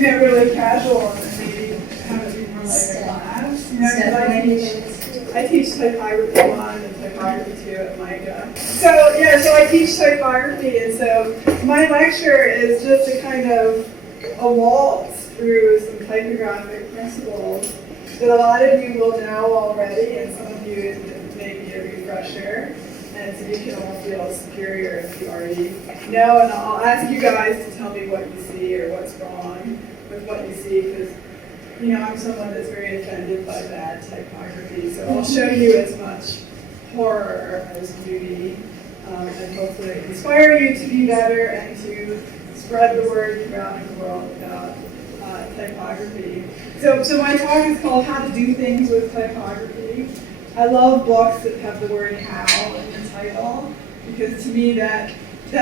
really casual and maybe have it be more like a class. I teach typography 1 and typography 2 at MICA. So I teach typography, and so my lecture is just a kind of a waltz through some typographic principles that a lot of you will know already, and some of you maybe a refresher. And so you can all feel superior if you already know, and I'll ask you guys to tell me what you see or what's wrong with what you see, because I'm someone that's very offended by bad typography. So I'll show you as much horror as beauty, and hopefully inspire you to be better and to spread the word throughout the world about typography. So my talk is called How to Do Things with Typography. I love books that have the word how in the title, because to me that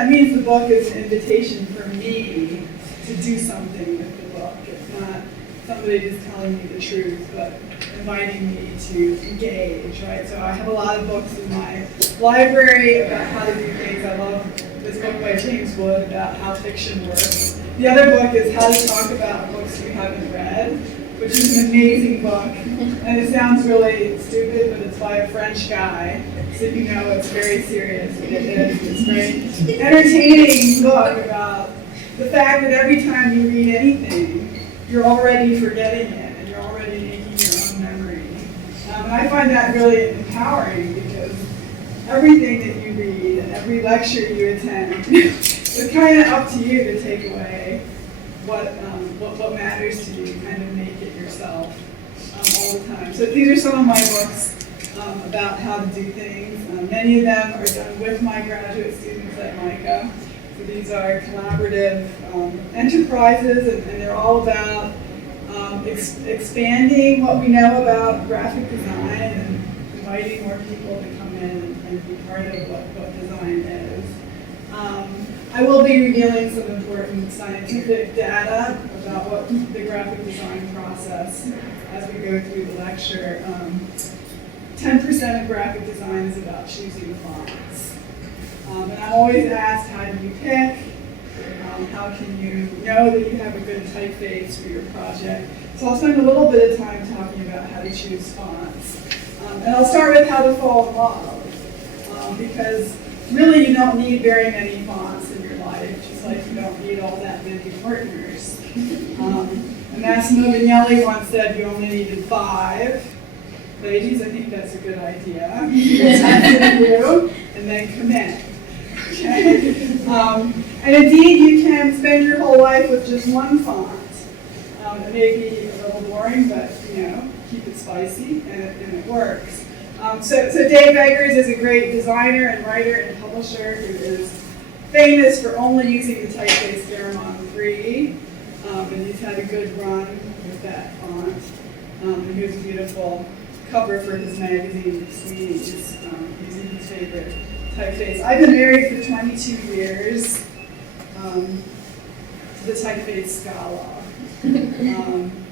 means the book is an invitation for me to do something with the book. It's not somebody just telling me the truth, but inviting me to engage, right? So I have a lot of books in my library about how to do things. I love this book by James Wood about how fiction works. The other book is How to Talk About Books You Haven't Read, which is an amazing book. And it sounds really stupid, but it's by a French guy, so you know it's very serious. It is. It's a very entertaining book about the fact that every time you read anything, you're already forgetting it, and you're already making your own memory. And I find that really empowering, because everything that you read and every lecture you attend, it's kind of up to you to take away what matters to you, kind of make it yourself all the time. So these are some of my books about how to do things. Many of them are done with my graduate students at MICA. So these are collaborative enterprises, and they're all about expanding what we know about graphic design and inviting more people to come in and be part of what design is. I will be revealing some important scientific data about what the graphic design process as we go through the lecture. 10% of graphic design is about choosing fonts. And I'm always asked, how do you pick? How can you know that you have a good typeface for your project? So I'll spend a little bit of time talking about how to choose fonts. And I'll start with how to fall in love. Because really you don't need very many fonts in your life, just like you don't need all that many partners. And Massimo Vignelli once said you only needed 5. Ladies, I think that's a good idea. And then commit. Okay? And indeed, you can spend your whole life with just one font. It may be a little boring, but keep it spicy, and it works. So Dave Eggers is a great designer and writer and publisher who is famous for only using the typeface Garamond 3, and he's had a good run with that font. And here's a beautiful cover for his magazine, Squeeze, using his favorite typeface. I've been married for 22 years to the typeface Scala,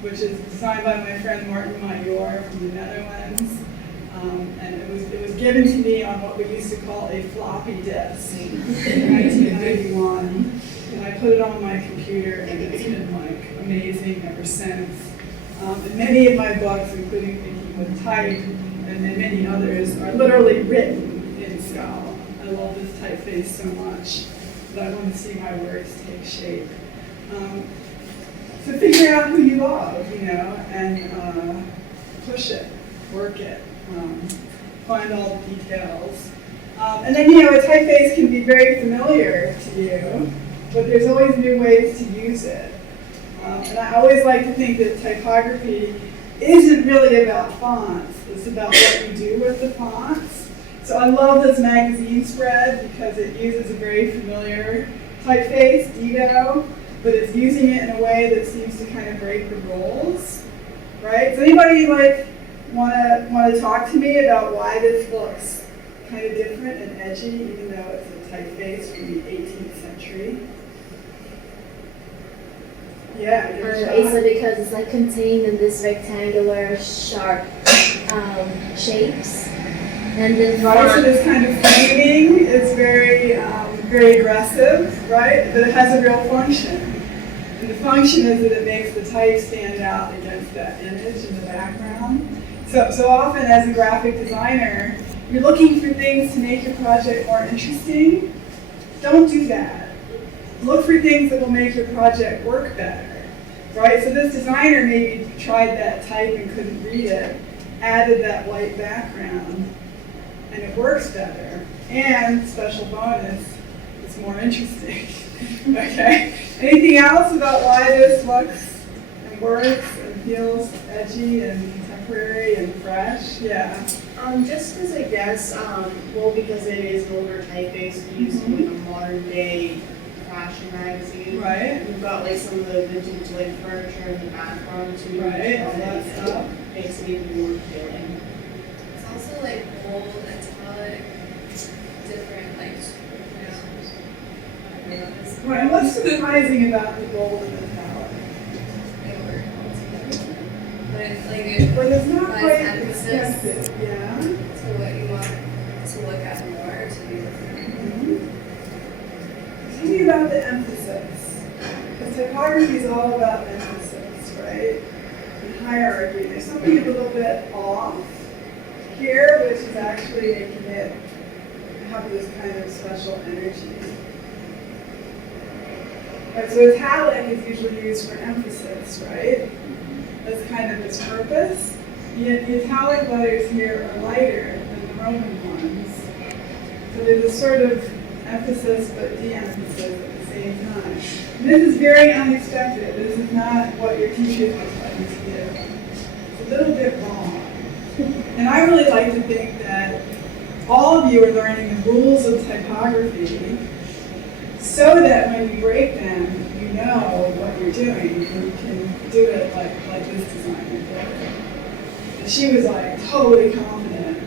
which is designed by my friend Martin Major from the Netherlands. And it was given to me on what we used to call a floppy disk in 1991. And I put it on my computer, and it's been amazing ever since. And many of my books, including Thinking with Type and many others, are literally written in Scala. I love this typeface so much that I want to see my words take shape. So figure out who you love, and push it, work it. Find all the details. And then, a typeface can be very familiar to you, but there's always new ways to use it. And I always like to think that typography isn't really about fonts. It's about what you do with the fonts. So I love this magazine spread because it uses a very familiar typeface, Dido, but it's using it in a way that seems to kind of break the rules, right? Does anybody want to talk to me about why this looks kind of different and edgy, even though it's a typeface from the 18th century? Yeah. It's because it's contained in this rectangular, sharp shapes, and then so this kind of framing is very, very aggressive, right? But it has a real function. And the function is that it makes the type stand out against that image in the background. So often as a graphic designer, you're looking for things to make your project more interesting. Don't do that. Look for things that will make your project work better, right? So this designer maybe tried that type and couldn't read it, added that white background, and it works better. And special bonus, it's more interesting. Okay? Anything else about why this looks and works and feels edgy and contemporary and fresh? Yeah. Just because I guess, well, because it is an older typeface used in like a modern day fashion magazine. Right. We've got like some of the vintage like furniture in the background too. Right, all that stuff. Makes it even more appealing. It's also like bold, italic, different, like, Right, and what's surprising about the bold and italic? they work all together. But it's like it But it's not provides quite emphasis expensive, yeah. to what you want to look at more, to be different. Tell me about the emphasis. Because typography is all about emphasis, right? And hierarchy. There's something a little bit off here, which is actually making it have this kind of special energy. Right, so italic is usually used for emphasis, right? That's kind of its purpose. Yet the italic letters here are lighter than the Roman ones. So there's a sort of emphasis but de-emphasis at the same time. And this is very unexpected. This is not what your teachers would tell you to do. It's a little bit wrong. And I really like to think that all of you are learning the rules of typography so that when you break them, you know what you're doing and you can do it like this designer did. And she was like totally confident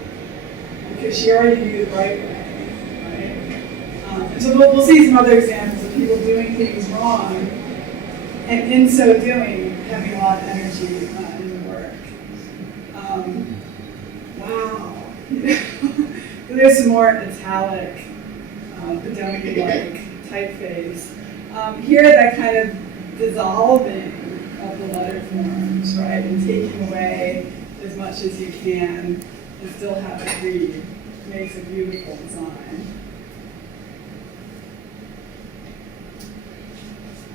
because she already knew the right way, right? And so we'll see some other examples of people doing things wrong and in so doing having a lot of energy in the work. Wow. There's some more italic, Bedoni-like typeface. Here, that kind of dissolving of the letter forms, right, and taking away as much as you can and still have it read makes a beautiful design.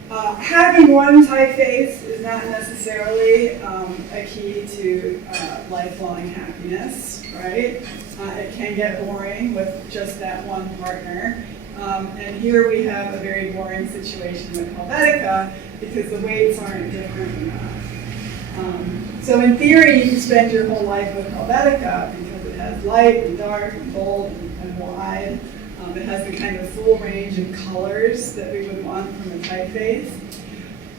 Having one typeface is not necessarily a key to lifelong happiness, right? It can get boring with just that one partner. And here we have a very boring situation with Helvetica because the weights aren't different enough. So in theory, you can spend your whole life with Helvetica because it has light and dark and bold and wide. It has the kind of full range of colors that we would want from a typeface.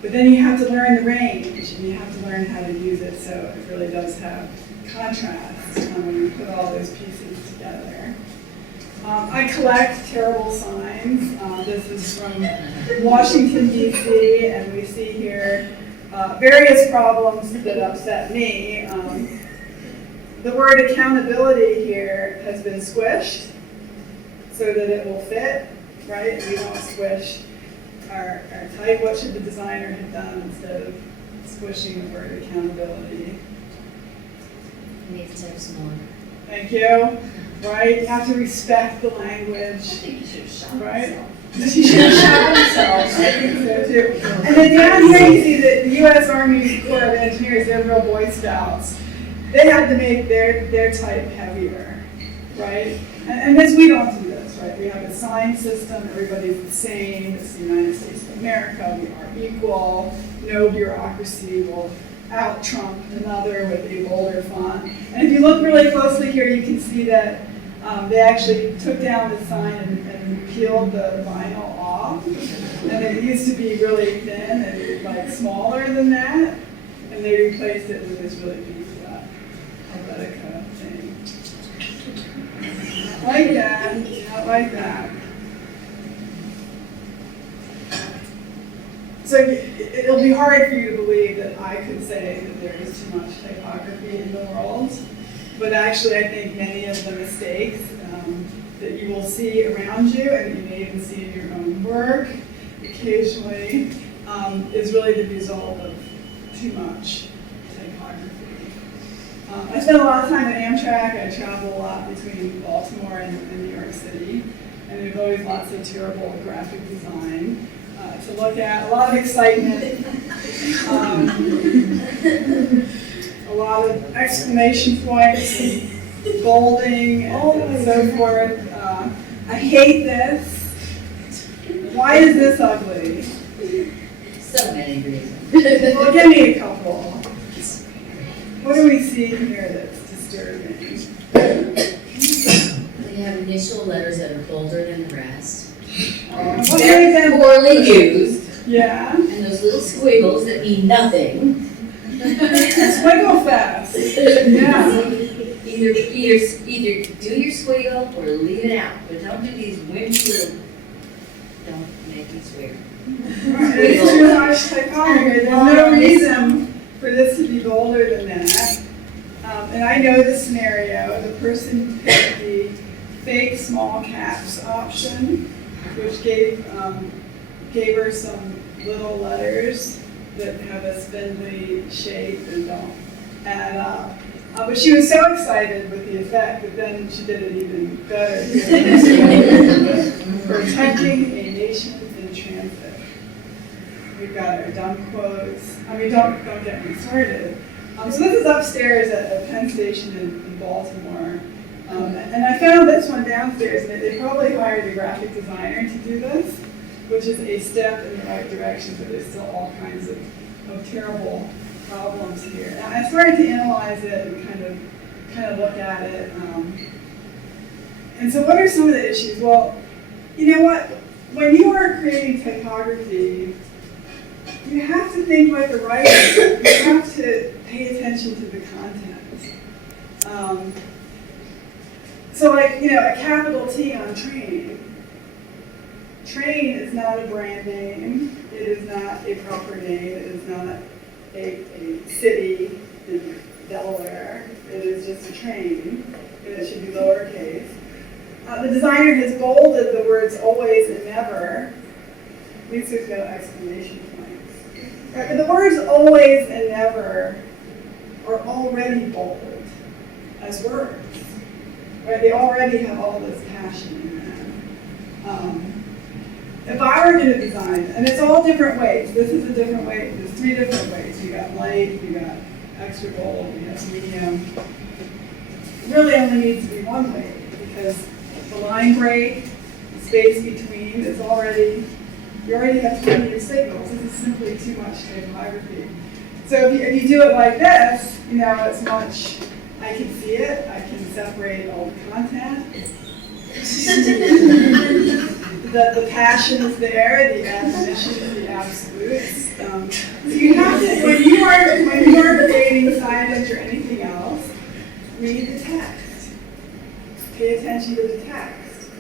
But then you have to learn the range and you have to learn how to use it so it really does have contrast when you put all those pieces together. I collect terrible signs. This is from Washington, D.C., and we see here various problems that upset me. The word accountability here has been squished so that it will fit, right? We don't squish our type. What should the designer have done instead of squishing the word accountability? You need to type smaller. Thank you. Right? You have to respect the language. I think you should have shot Right? yourself. He should have shot himself. I think so too. And then down here you see that the U.S. Army Corps of Engineers, they're real Boy Scouts. They had to make their type heavier, right? And this, we don't do this, right? We have a sign system, everybody's the same, it's the United States of America, we are equal, no bureaucracy will out-trump another with a bolder font. And if you look really closely here, you can see that they actually took down the sign and peeled the vinyl off. And it used to be really thin and like smaller than that. And they replaced it with this really beefed up Helvetica thing. Not like that, not like that. So it'll be hard for you to believe that I could say that there is too much typography in the world. But actually, I think many of the mistakes that you will see around you, and you may even see in your own work occasionally, is really the result of too much typography. I spent a lot of time at Amtrak. I travel a lot between Baltimore and New York City, and there's always lots of terrible graphic design to look at. A lot of excitement, a lot of exclamation points, and bolding, and so forth. I hate this. Why is this ugly? So many reasons. Well, give me a couple. What do we see here that's disturbing? They have initial letters that are bolder than the rest. What Very made them- poorly used. Yeah. And those little squiggles that mean nothing. Squiggle fest. Yeah. Either do your squiggle or leave it out. But don't do these wimpy little, don't make me swear. It's too much typography. There's no reason for this to be bolder than that. And I know the scenario. The person picked the fake small caps option, which gave her some little letters that have a spindly shape and don't add up. But she was so excited with the effect that then she did it even better. Protecting a nation in transit. We've got our dumb quotes. I mean, don't get me started. So this is upstairs at Penn Station in Baltimore. And I found this one downstairs, and they probably hired a graphic designer to do this, which is a step in the right direction, but there's still all kinds of terrible problems here. And I started to analyze it and kind of look at it. And so what are some of the issues? Well, you know what? When you are creating typography, you have to think like a writer. You have to pay attention to the content. So like, you know, a capital T on train. Train is not a brand name. It is not a proper name. It is not a city in Delaware. It is just a train, and it should be lowercase. The designer has bolded the words always and never. At least there's no exclamation points. Right, but the words always and never are already bold as words. Right, they already have all this passion in them. If I were going to design, and it's all different ways. This is a different way. There's 3 different ways. You got light, you got extra bold, you have medium. It really only needs to be one way because the line break, the space between is already, you already have 20 of your signals. This is simply too much typography. So if you do it like this, you know, it's much, I can see it, I can separate all the content. The passion is there, the admonition is the absolutes. You have to, when you are creating signage or anything else, read the text. Pay attention to the text.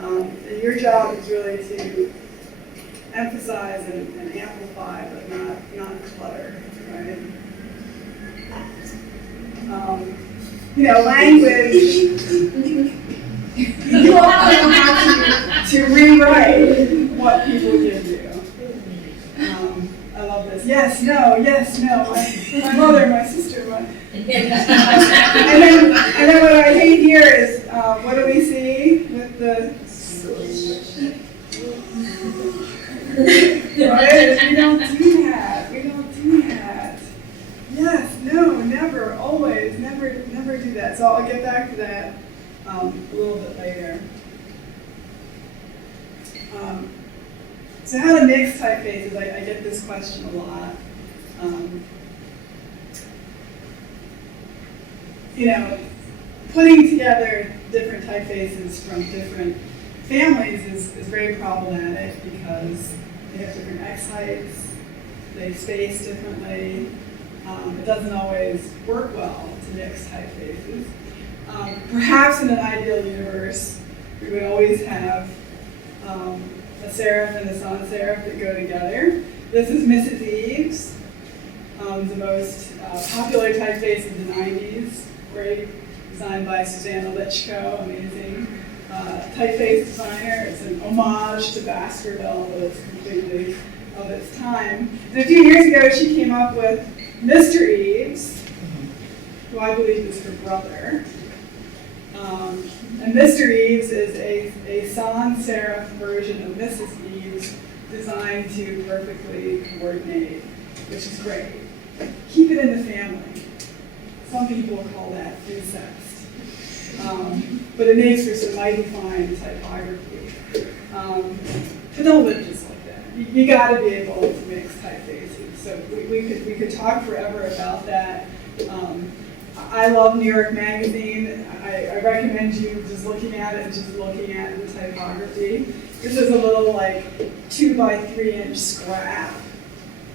And your job is really to emphasize and amplify, but not clutter, right? You know, language. You also have to rewrite what people give you. I love this. Yes, no, my mother, my sister, and then what I hate here is, what do we see with the right? We don't do that. Yes, no, never, always, never do that. So I'll get back to that a little bit later. So how to mix typefaces, I get this question a lot. You know, putting together different typefaces from different families is very problematic because they have different X heights, they space differently. It doesn't always work well to mix typefaces. Perhaps in an ideal universe, we would always have a serif and a sans serif that go together. This is Mrs. Eves, the most popular typeface of the 90s, great, designed by Susanna Lichko, amazing typeface designer. It's an homage to Baskerville, but it's completely of its time. And a few years ago, she came up with Mr. Eves, who I believe is her brother. And Mr. Eves is a sans serif version of Mrs. Eves designed to perfectly coordinate, which is great. Keep it in the family. Some people call that incest. But it makes for some mighty fine typography. But don't live just like that. You gotta be able to mix typefaces. So we could talk forever about that. I love New York Magazine. I recommend you just looking at it and just looking at the typography. This is a little like 2 by 3 inch scrap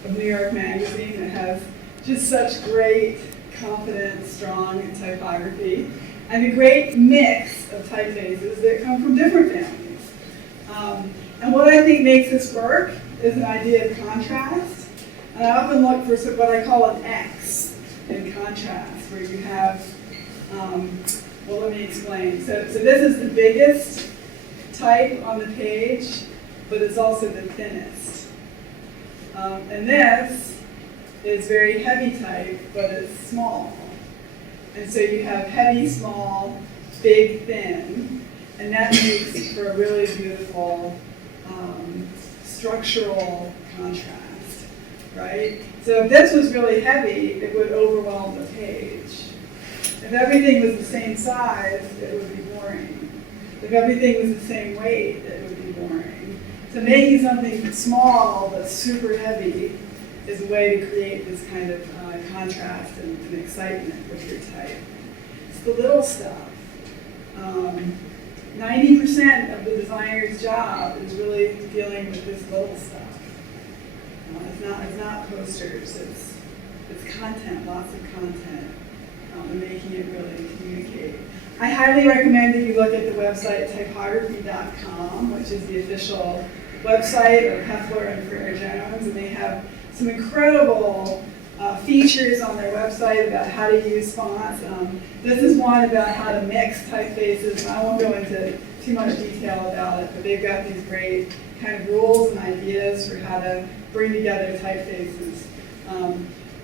of New York Magazine that has just such great, confident, strong typography and a great mix of typefaces that come from different families. And what I think makes this work is an idea of contrast. And I often look for what I call an X in contrast, where you have, well, let me explain. So this is the biggest type on the page, but it's also the thinnest. And this is very heavy type, but it's small. And so you have heavy, small, big, thin, and that makes for a really beautiful structural contrast, right? So if this was really heavy, it would overwhelm the page. If everything was the same size, it would be boring. If everything was the same weight, it would be boring. So making something small but super heavy is a way to create this kind of contrast and excitement with your type. It's the little stuff. 90% of the designer's job is really dealing with this little stuff. It's not posters, it's content, lots of content, and making it really communicate. I highly recommend that you look at the website typography.com, which is the official website of Heffler and Ferrer-Jones, and they have some incredible features on their website about how to use fonts. This is one about how to mix typefaces. I won't go into too much detail about it, but they've got these great kind of rules and ideas for how to bring together typefaces.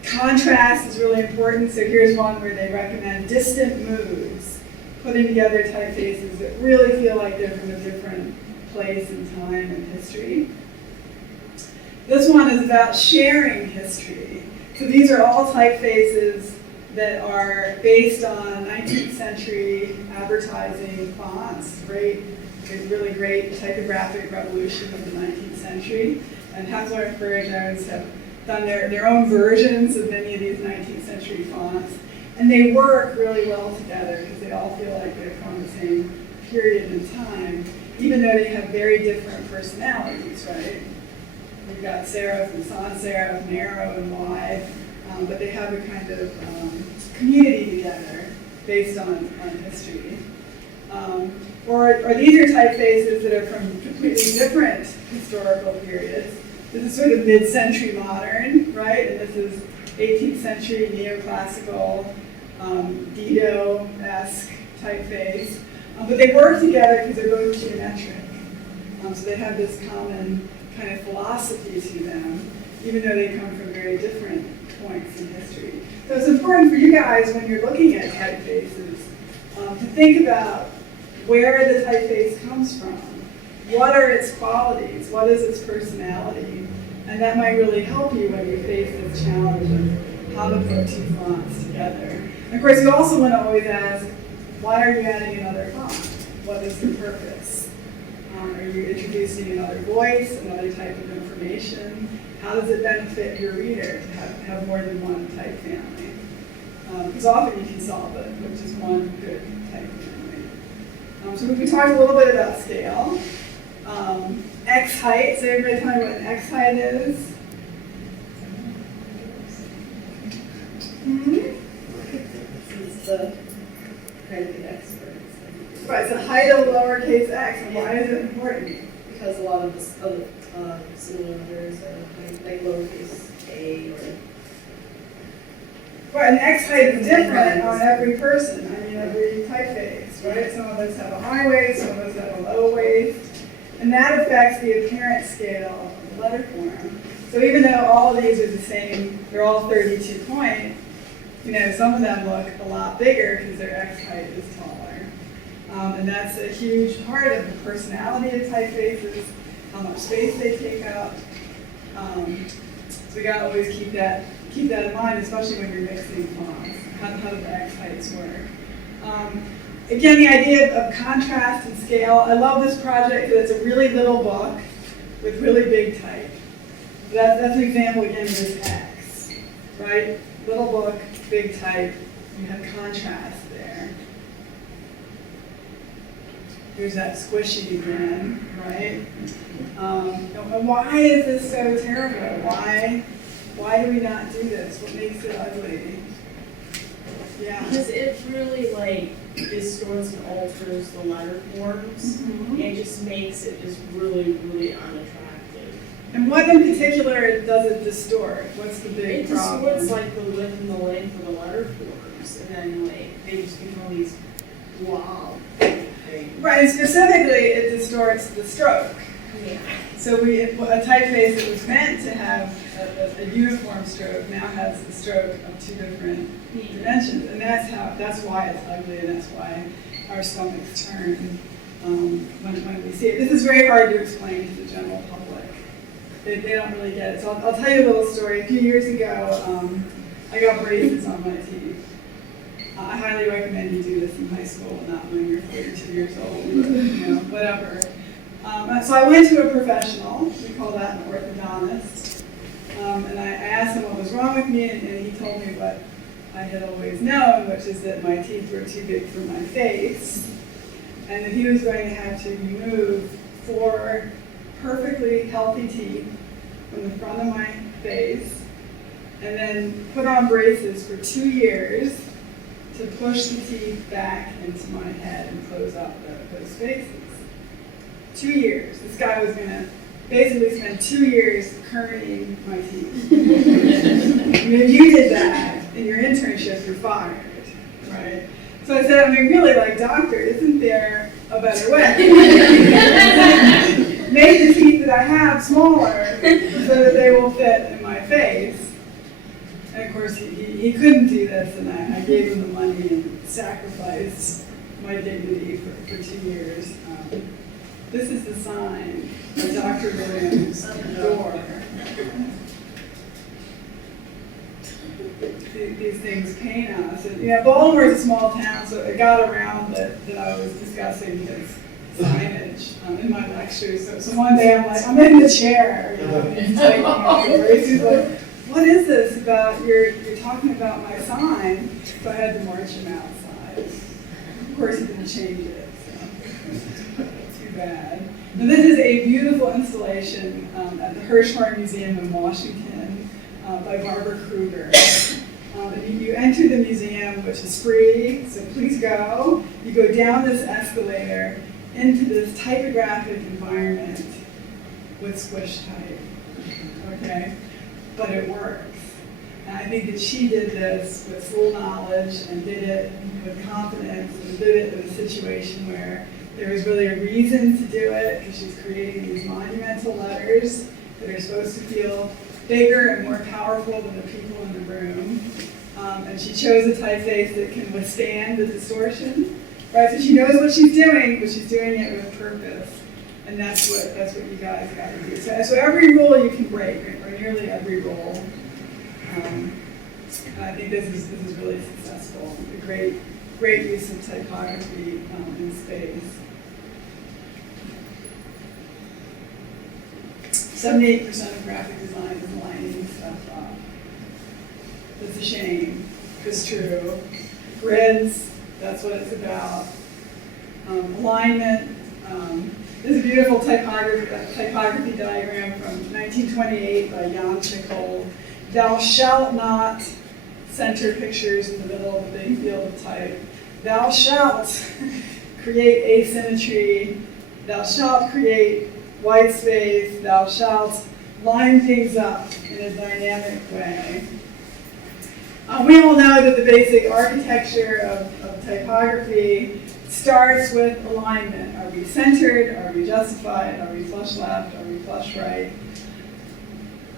Contrast is really important, so here's one where they recommend distant moves, putting together typefaces that really feel like they're from a different place and time and history. This one is about sharing history. So these are all typefaces that are based on 19th century advertising fonts, really great typographic revolution of the 19th century. And Heffler and Ferrer-Jones have done their own versions of many of these 19th century fonts. And they work really well together because they all feel like they're from the same period in time, even though they have very different personalities, right? We've got serif and sans serif, narrow and wide, but they have a kind of community together based on history. Or these are typefaces that are from completely different historical periods. This is sort of mid-century modern, right? And this is 18th century neoclassical, Dido-esque typeface. But they work together because they're both geometric. So they have this common kind of philosophy to them, even though they come from very different points in history. So it's important for you guys when you're looking at typefaces to think about where the typeface comes from. What are its qualities? What is its personality? And that might really help you when you face this challenge of how to put two fonts together. And of course, you also want to always ask, why are you adding another font? What is the purpose? Are you introducing another voice, another type of information? How does it benefit your reader to have more than one type family? Because often you can solve it with just one good type family. So we talked a little bit about scale. X height, so everybody tell me what an X height is? This is the kind of the experts. Right, so height of lowercase x, and why is it important? Because a lot of the other similar letters are like lowercase a or. Right, and x height is different on every person. I mean, every typeface, right? Some of us have a high waist, some of us have a low waist, and that affects the apparent scale of the letter form. So even though all of these are the same, they're all 32 point, some of them look a lot bigger because their X height is taller. And that's a huge part of the personality of typefaces, how much space they take up. So we gotta always keep that in mind, especially when you're mixing fonts. How do the X heights work? Again, the idea of contrast and scale. I love this project because it's a really little book with really big type. That's an example again of this X, right? Little book, big type. You have contrast there. Here's that squishy again, right? And why is this so terrible? Why do we not do this? What makes it ugly? Yeah. Because it really distorts and alters the letter forms. Mhm. It just makes it just really, really unattractive. And what in particular does it distort? What's the big It problem? distorts the width and the length of the letter forms, and then they just become these blob things. Right, and specifically it distorts the stroke. Yeah. So a typeface that was meant to have a uniform stroke now has a stroke of two different dimensions, and that's why it's ugly, and that's why our stomachs turn when we see it. This is very hard to explain to the general public. They don't really get it. So I'll tell you a little story. A few years ago, I got braces on my teeth. I highly recommend you do this in high school, not when you're 32 years old, but, whatever. So I went to a professional, we call that an orthodontist, and I asked him what was wrong with me, and he told me what I had always known, which is that my teeth were too big for my face, and that he was going to have to remove 4 perfectly healthy teeth from the front of my face, and then put on braces for 2 years to push the teeth back into my head and close up those spaces. 2 years. This guy was going to basically spend 2 years currying my teeth. If you did that in your internship, you're fired, right? So I said, really, doctor, isn't there a better way? Make the teeth that I have smaller so that they will fit in my face. And of course, he couldn't do this, and I gave him the money and sacrificed my dignity for 2 years. This is the sign of Dr. Williams' door. These things pain us. And, Baltimore is a small town, so it got around that I was discussing his signage in my lectures. So one day I'm in the chair, and he's taking off the braces. He's like, what is this about, you're talking about my sign? So I had to march him outside. Of course, he didn't change it, so too bad. Now, this is a beautiful installation at the Hirshhorn Museum in Washington by Barbara Kruger. You enter the museum, which is free, so please go. You go down this escalator into this typographic environment with squish type, okay? But it works. And I think that she did this with full knowledge and did it with confidence and did it in a situation where there was really a reason to do it because she's creating these monumental letters that are supposed to feel bigger and more powerful than the people in the room. And she chose a typeface that can withstand the distortion, right? So she knows what she's doing, but she's doing it with purpose. And that's what you guys got to do. So every rule you can break, or nearly every rule. And I think this is really successful. A great use of typography in space. 78% of graphic design is lining stuff up. That's a shame. It's true. Grids, that's what it's about. Alignment. This is a beautiful typography diagram from 1928 by Jan Schickel. Thou shalt not center pictures in the middle of a big field of type. Thou shalt create asymmetry. Thou shalt create white space. Thou shalt line things up in a dynamic way. We all know that the basic architecture of typography starts with alignment. Are we centered? Are we justified? Are we flush left? Are we flush right?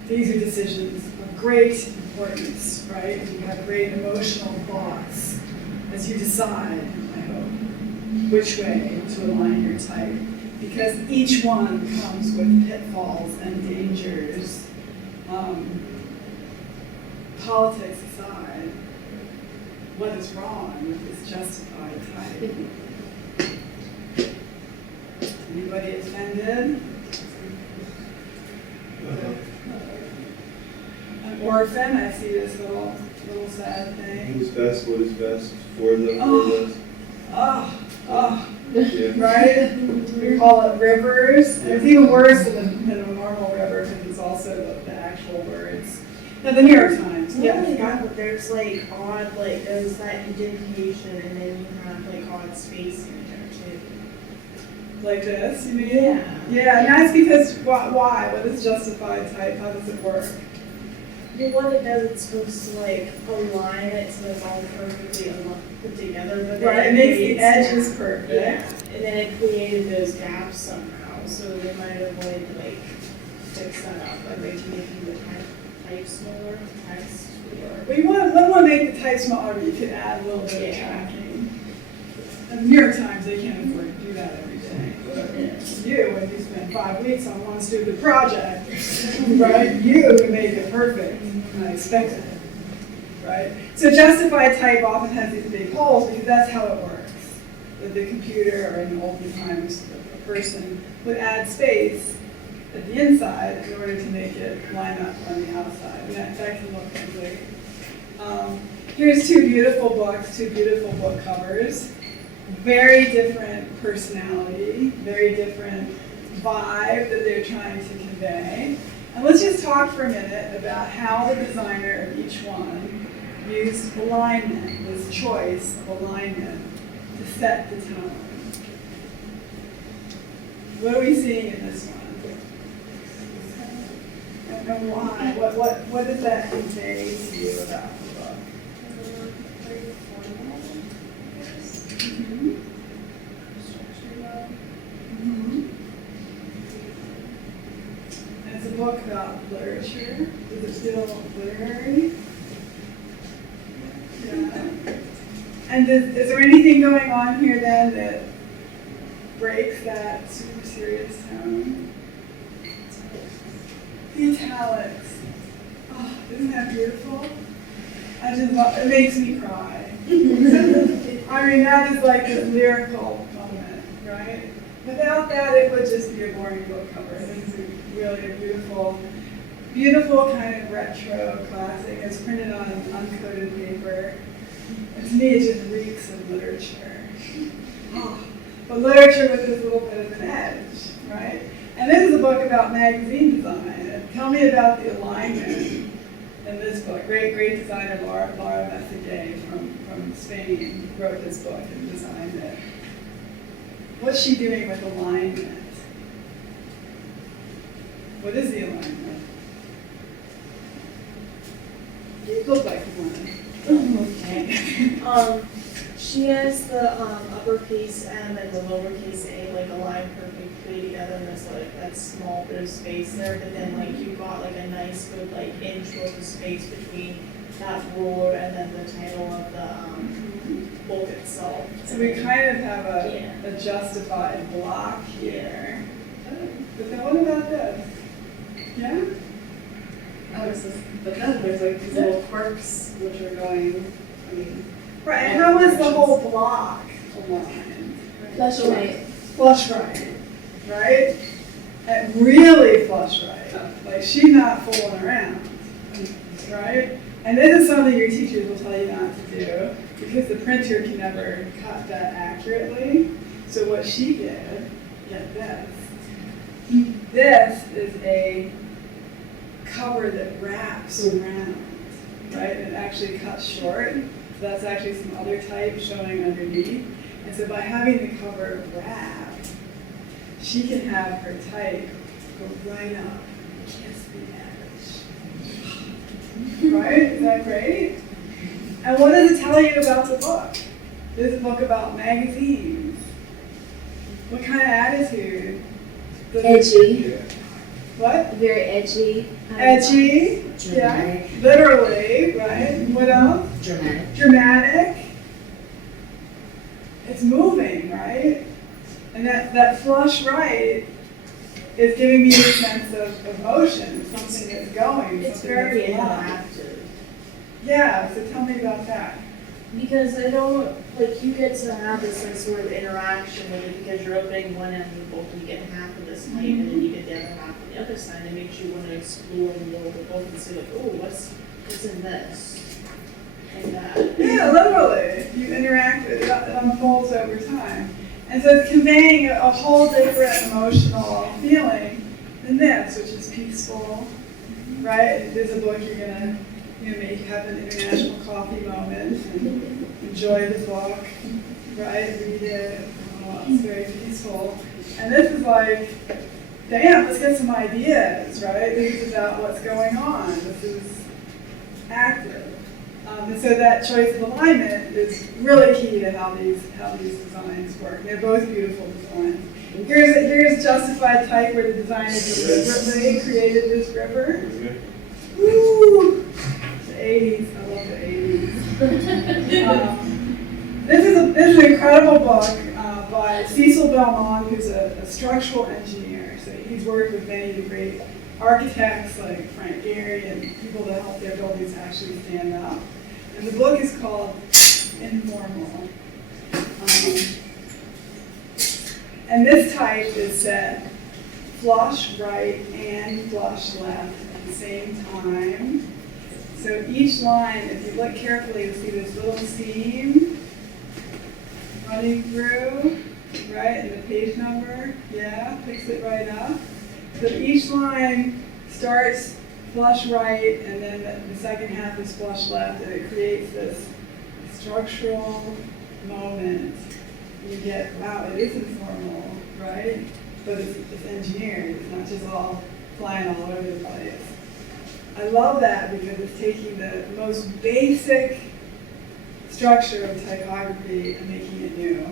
these are decisions of great importance, right? You have great emotional thoughts as you decide, I hope, which way to align your type. Because each one comes with pitfalls and dangers. Politics aside, what is wrong with this justified type? Anybody offended? An orphan, I see this little sad thing. Who's best? What is best for the us? Yeah. Right? We call it rivers. It's even worse than a normal river because it's also the actual words. Now, the New York Times. Yeah, Yes. but there's like odd, like there's that indentation and then you have like odd spacing in there too. Like this, you mean? Yeah. Yeah, and that's because why? What is justified type? How does it work? Well, what it does, it's supposed to like align it so it's all perfectly put together, but then Right, it makes the creates edges that- perfect. Yeah, and then it created those gaps somehow, so they might have wanted to like fix that up by like making the type smaller, text, or. We want to make the type smaller, but you could add a little bit of Yeah. tracking. And the New York Times, they can't afford to do that every day. But you, when you spend 5 weeks on one stupid project, right, you can make it perfect. And I expect it, right? So justified type often has these big holes because that's how it works. That the computer, or in olden times, a person would add space at the inside in order to make it line up on the outside. And that can look ugly. Here's two beautiful books, two beautiful book covers. Very different personality, very different vibe that they're trying to convey. And let's just talk for a minute about how the designer of each one used alignment, this choice of alignment, to set the tone. What are we seeing in this one? And why? What does that convey to you about the book? Very formal, I guess. Mm-hmm. Structured well. Mm-hmm. And it's a book about literature. Does it feel literary? Yeah. And is there anything going on here then that breaks that super serious tone? The italics. Oh, isn't that beautiful? I just love, it makes me cry. I mean, that is like this lyrical moment, right? Without that, it would just be a boring book cover. This is really a beautiful, beautiful kind of retro classic. It's printed on uncoated paper. And to me, it just reeks of literature. Oh, but literature with this little bit of an edge, right? And this is a book about magazine design. And tell me about the alignment in this book. Great designer Laura Messaguet from Spain wrote this book and designed it. What's she doing with alignment? What is the alignment? You look like you want to. Okay. She has the uppercase M and the lowercase a like aligned perfectly together, and there's like that small bit of space there. But then like you got like a nice good like inch worth of space between that ruler and then the title of the book itself. So we kind of have Yeah. a justified block here. But then what about this? Yeah? But then there's like these little quirks which are going, I mean. Right, and how is the whole block aligned? Flush right. Flush right? And really flush right. Like she's not fooling around, right? And this is something your teachers will tell you not to do because the printer can never cut that accurately. So what she did, get this. This is a cover that wraps around, right? It actually cuts short. So that's actually some other type showing underneath. And so by having the cover wrapped, she can have her type go right up, kiss the edge. Right? Is that great? And what does it tell you about the book? This is a book about magazines. What kind of attitude does it Edgy. give you? What? Very edgy. Edgy. Yeah. Dramatic. Literally, right? What else? Dramatic. Dramatic. It's moving, right? And that flush right is giving me a sense of emotion, something that's going, It's something very that's alive. interactive. Yeah, so tell me about that. Because I don't, like, you get to have this like, sort of interaction with it because you're opening one end of the book and you get half of this type and then you get the other half on the other side. It makes you want to explore more of the book and see like, oh, what's in this? And that. Yeah, literally. You interact with it, it unfolds over time. And so it's conveying a whole different emotional feeling than this, which is peaceful, right? There's a book you're gonna, make have an international coffee moment and enjoy the book, right? Read it. Oh, it's very peaceful. And this is like, damn, let's get some ideas, right? This is about what's going on. This is active. And so that choice of alignment is really key to how these designs work. They're both beautiful designs. Here's Justified Type, where the designer deliberately created this river. Woo! The 80s, I love the 80s. This is an incredible book by Cecil Belmont, who's a structural engineer. So he's worked with many of the great architects like Frank Gehry and people that help their buildings actually stand up. And the book is called Informal. And this type is set flush right and flush left at the same time. So each line, if you look carefully, you'll see this little seam running through, right? And the page number, yeah, picks it right up. So each line starts flush right, and then the second half is flush left, and it creates this structural moment. You get, wow, it is informal, right? But it's engineered. It's not just all flying all over the place. I love that because it's taking the most basic structure of typography and making it new.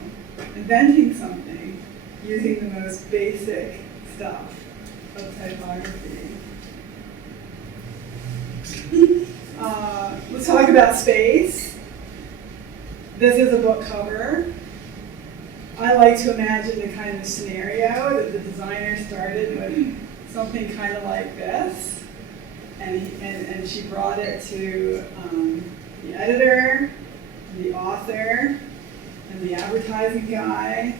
Inventing something using the most basic stuff of typography. Let's talk about space. This is a book cover. I like to imagine the kind of scenario that the designer started with something kind of like this, and she brought it to the editor, and the author, and the advertising guy,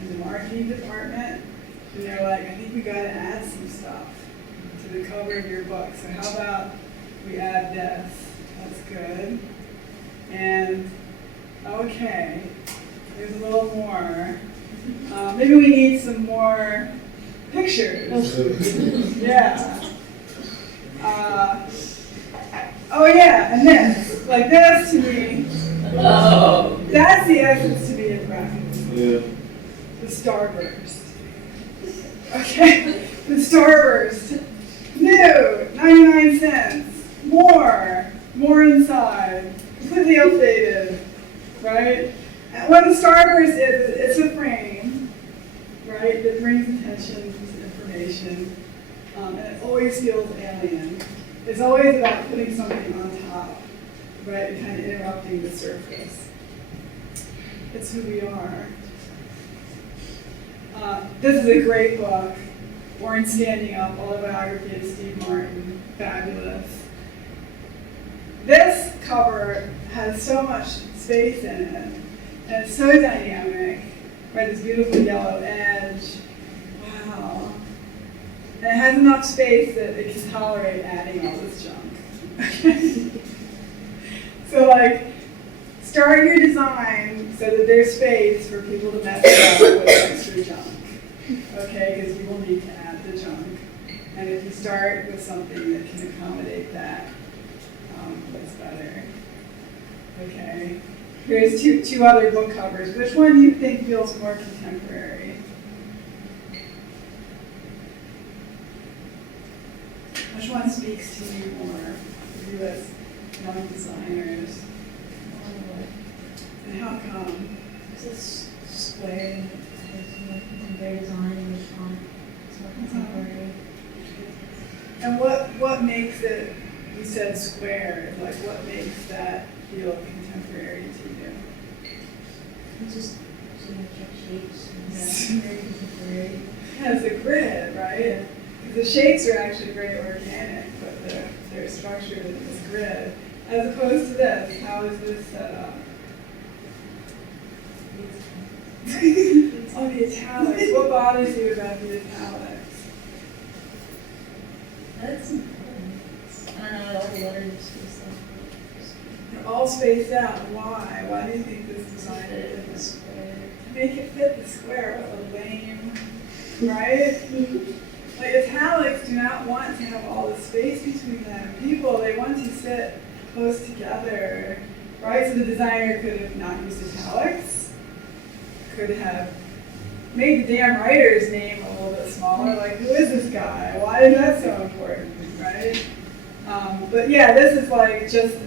and the marketing department, and they're like, I think we got to add some stuff to the cover of your book. So how about we add this? That's good. And okay. There's a little more. Maybe we need some more pictures. Yeah. Oh yeah, and this. Like this to me. Oh. That's the essence to me of graphics. Yeah. The starburst. Okay. The starburst. New. 99 cents. More inside. Completely updated. Right? And what the starburst is, it's a frame, right, that brings attention to information, and it always feels alien. It's always about putting something on top, right, and kind of interrupting the surface. It's who we are. This is a great book, Warren Standing Up, autobiography of Steve Martin, fabulous. This cover has so much space in it. And it's so dynamic, right? This beautiful yellow edge. Wow. And it has enough space that it can tolerate adding all this junk. So like, start your design so that there's space for people to mess it up with extra junk. Okay, because you will need to add the junk. And if you start with something that can accommodate that, that's better. Okay. Here's two other book covers. Which one do you think feels more contemporary? Which one speaks to you more, you as young designers? And how come? This is square and it's very design and font. It's more contemporary. And what makes it, you said square, like what makes that feel contemporary to you? Just geometric shapes. Very contemporary. Yeah, it's a grid, right? The shapes are actually very organic, but they're structured in this grid. As opposed to this, how is this set up? Oh, the italics. What bothers you about the italics? That's important. I don't know, all the letters just They're all spaced out. Why? Why do you think this design fit in the is? square. To make it fit the square, what a lame, right? Like italics do not want to have all the space between them. People, they want to sit close together, right? So the designer could have not used italics, could have made the damn writer's name a little bit smaller. Like, who is this guy? Why is that so important, right? But yeah, this is like just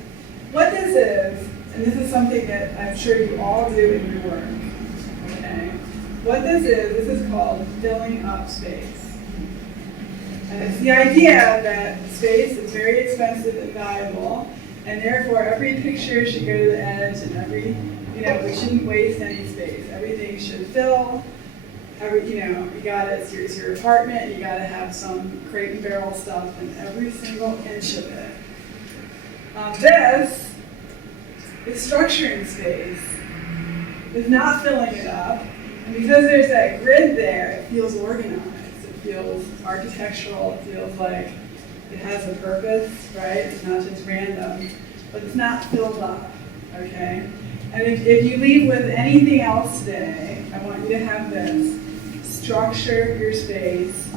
what this is, and this is something that I'm sure you all do in your work. Okay, what this is called filling up space. And it's the idea that space is very expensive and valuable, and therefore every picture should go to the edge, and we shouldn't waste any space. Everything should fill. You got it. It's your apartment. You got to have some crate and barrel stuff in every single inch of it. This is structuring space. It's not filling it up, and because there's that grid there, it feels organized. It feels architectural. It feels like it has a purpose, right? It's not just random, but it's not filled up. Okay. And if you leave with anything else today, I want you to have this. Structure your space,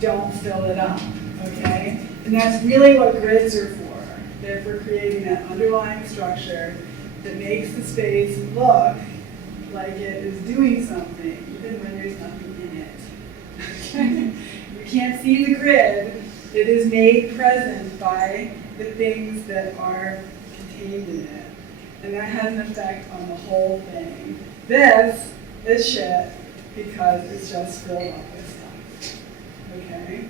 don't fill it up, okay? And that's really what grids are for. They're for creating that underlying structure that makes the space look like it is doing something, even when there's nothing in it. Okay? You can't see the grid. It is made present by the things that are contained in it. And that has an effect on the whole thing. This is shit because it's just filled up with stuff. Okay?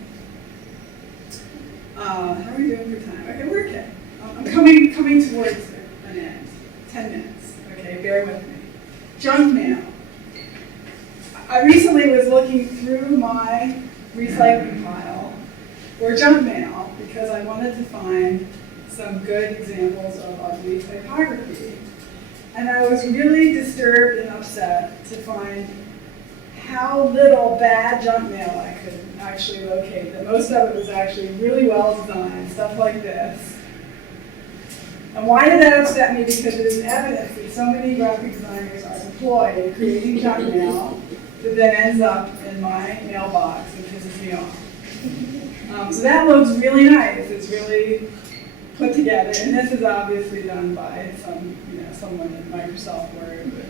How are we doing for time? Okay, we're okay. I'm coming towards an end. 10 minutes. Okay, bear with me. Junk mail. I recently was looking through my recycling pile for junk mail because I wanted to find some good examples of ugly typography. And I was really disturbed and upset to find how little bad junk mail I could actually locate. That most of it was actually really well designed, stuff like this. And why did that upset me? Because it is evidence that so many graphic designers are employed in creating junk mail that then ends up in my mailbox and pisses me off. So that looks really nice. It's really put together, and this is obviously done by someone in Microsoft Word with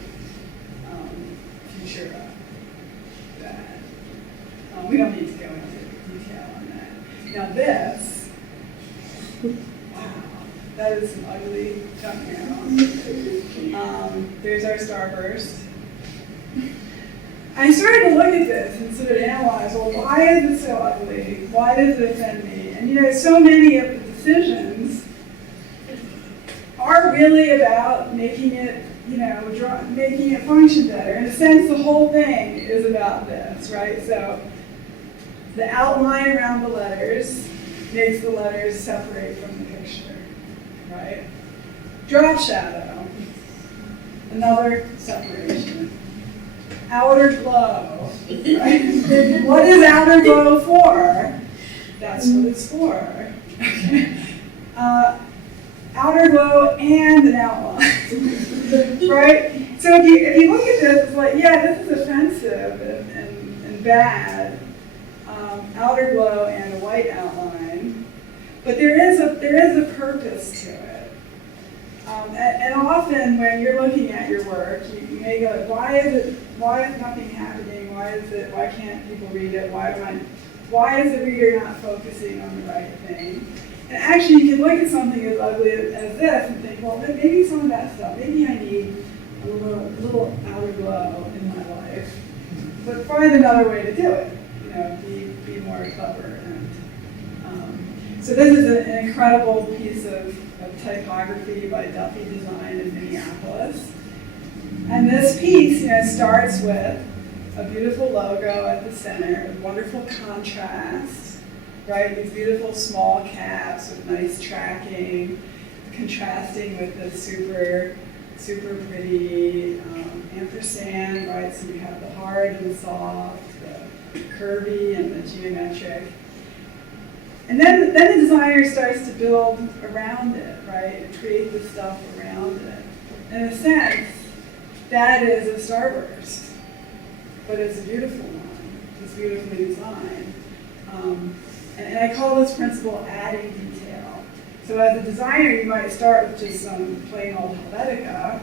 Futura. We don't need to go into detail on that. Now this, wow, that is some ugly junk mail. There's our starburst. I started to look at this and sort of analyze, well, why is it so ugly? Why does it offend me? And so many of the decisions are really about making it, making it function better. In a sense, the whole thing is about this, right? So the outline around the letters makes the letters separate from the picture, right? Drop shadow, another separation. Outer glow, right? What is outer glow for? That's what it's for. Outer glow and an outline, right? So if you look at this, it's like, yeah, this is offensive and bad. Outer glow and a white outline, but there is a purpose to it. And often when you're looking at your work, you may go, why is nothing happening? Why can't people read it? Why is the reader not focusing on the right thing? And actually, you can look at something as ugly as this and think, well, maybe some of that stuff, maybe I need a little outer glow in my life. But find another way to do it. Be more clever and So this is an incredible piece of typography by Duffy Design in Minneapolis. And this piece, starts with a beautiful logo at the center, with wonderful contrast, right? These beautiful small caps with nice tracking, contrasting with the super pretty ampersand, right? So you have the hard and the soft, the curvy and the geometric. And then the designer starts to build around it, right? And create the stuff around it. In a sense, that is a starburst, but it's a beautiful one. It's beautifully designed. And I call this principle adding detail. So as a designer, you might start with just some plain old Helvetica,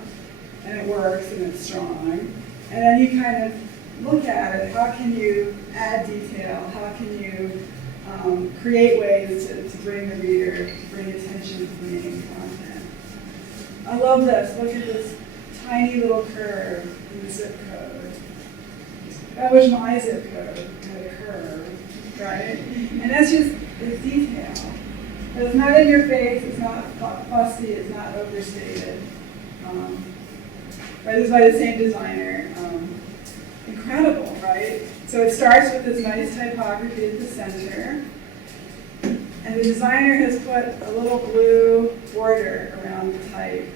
and it works and it's strong. And then you kind of look at it. How can you add detail? How can you create ways to bring the reader, to bring attention to the main content? I love this. Look at this tiny little curve in the zip code. I wish my zip code had a curve, right? And that's just it's detail. But it's not in your face, it's not fussy, it's not overstated. Right, this is by the same designer. Incredible, right? So it starts with this nice typography at the center. And the designer has put a little blue border around the type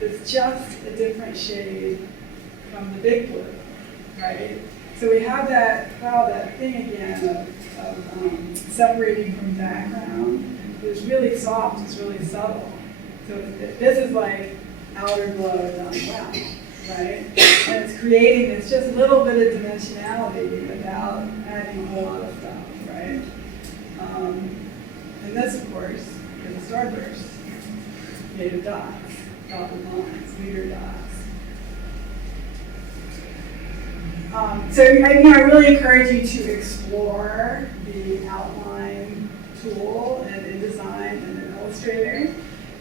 that's just a different shade from the big blue, right? So we have that thing again of separating from background. It's really soft, it's really subtle. So this is like outer glow done well, right? And it's creating this just little bit of dimensionality without adding a whole lot of stuff, right? And this, of course, is a starburst made of dots, dotted lines, leader dots. So I really encourage you to explore the outline tool and InDesign and in Illustrator.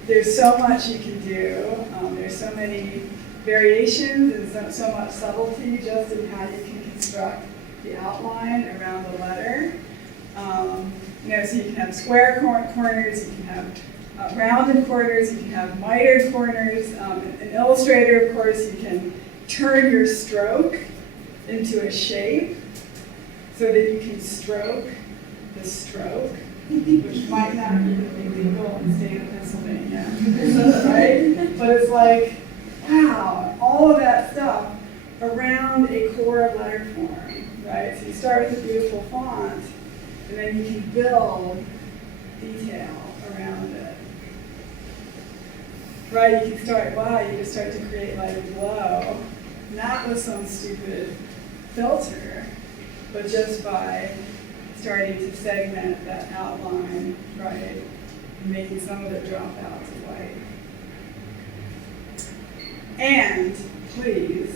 There's so much you can do. There's so many variations and so much subtlety just in how you can construct the outline around the letter. So you can have square corners, you can have rounded corners, you can have mitered corners. In Illustrator, of course, you can turn your stroke into a shape so that you can stroke the stroke, which might not be illegal in the state of Pennsylvania, right? But it's like, wow, all of that stuff around a core letter form, right? So you start with a beautiful font, and then you can build detail around it. Right, you can start to create light and glow, not with some stupid filter, but just by starting to segment that outline, right, and making some of it drop out to white. And please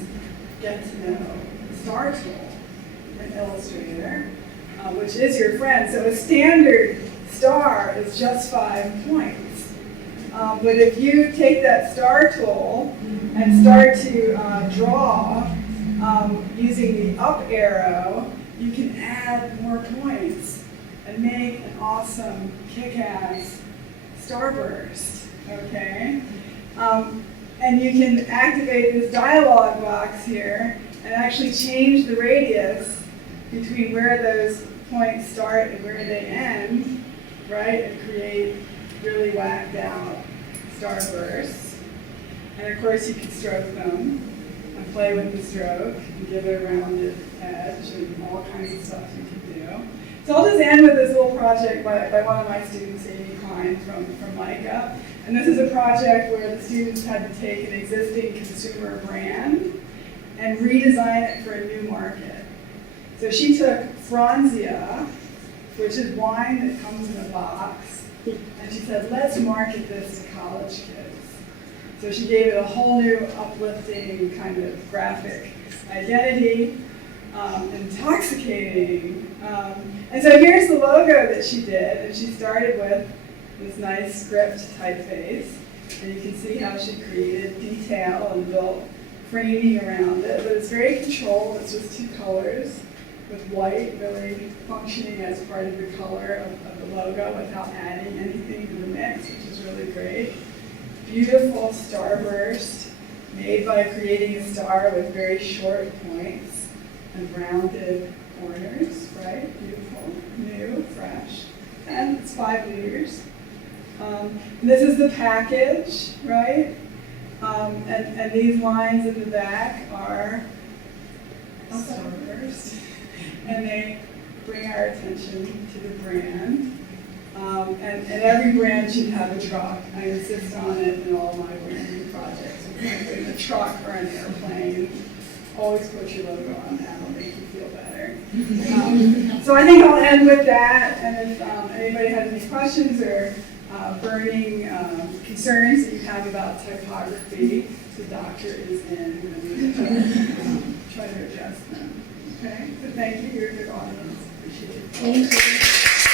get to know the star tool in Illustrator, which is your friend. So a standard star is just 5 points. But if you take that star tool and start to draw using the up arrow, you can add more points and make an awesome kick-ass starburst, okay? And you can activate this dialog box here and actually change the radius between where those points start and where they end, right? And create really whacked out starbursts. And of course you can stroke them and play with the stroke and give it a rounded edge and all kinds of stuff you can do. So I'll just end with this little project by one of my students, Amy Klein from Micah. And this is a project where the students had to take an existing consumer brand and redesign it for a new market. So she took Franzia, which is wine that comes in a box, and she said, let's market this to college kids. So she gave it a whole new uplifting kind of graphic identity, intoxicating. And so here's the logo that she did, and she started with this nice script typeface, and you can see how she created detail and built framing around it, but it's very controlled, it's just 2 colors. with white really functioning as part of the color of the logo without adding anything to the mix, which is really great. Beautiful starburst made by creating a star with very short points and rounded corners, right? Beautiful, new, fresh. And it's 5 liters. This is the package, right? And these lines in the back are starburst. And they bring our attention to the brand. And every brand should have a truck. I insist on it in all my branding projects. In a truck or an airplane, always put your logo on that. It'll make you feel better. So I think I'll end with that. And if anybody has any questions or burning concerns that you have about typography, the doctor is in. And try to address them. Okay? So thank you. You're a good audience. Appreciate it. Thank you.